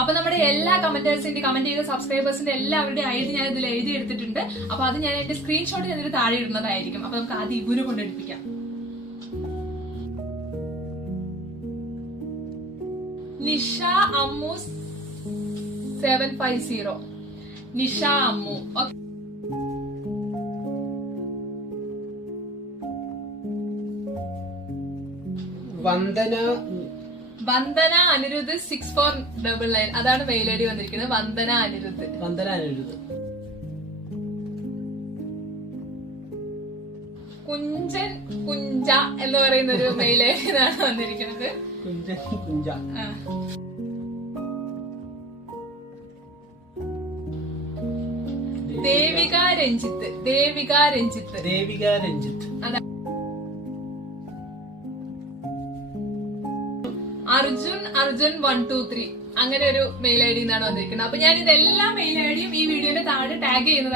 അപ്പൊ നമ്മുടെ എല്ലാ കമന്റേഴ്സിന്റെ കമന്റ് ചെയ്ത സബ്സ്ക്രൈബേഴ്സിന്റെ എല്ലാവരുടെ ഐഡി ഞാൻ ഇതിൽ എഴുതി എടുത്തിട്ടുണ്ട്. അപ്പൊ അത് ഞാൻ എന്റെ സ്ക്രീൻഷോട്ട് ഇതിൽ താഴെ ഇടുന്നതായിരിക്കും. അപ്പൊ നമുക്ക് ആദ്യം ഇവര് കൊണ്ടെടുപ്പിക്കാം. നിഷ അമ്മു 750. നിഷ അമ്മു. വന്ദന അനിരുദ്ധ് 6499. അതാണ് മെയിൽ ഐ ഡി വന്നിരിക്കുന്നത്. വന്ദന അനിരുദ്ധ്. കുഞ്ചൻ കുഞ്ച എന്ന് പറയുന്ന ഒരു മെയിൽ ഐ ഡി ആണ് വന്നിരിക്കുന്നത്. ദേവിക രഞ്ജിത്ത്. അർജുൻ 123 അങ്ങനെ ഒരു മെയിൽ ഐ ഡി എന്നാണ് വന്നിരിക്കുന്നത്. അപ്പൊ ഞാൻ ഇതെല്ലാ മെയിൽ ഐ ഡിയും ഈ വീഡിയോയുടെ താഴെ ടാഗ് ചെയ്യുന്നതായിരിക്കും.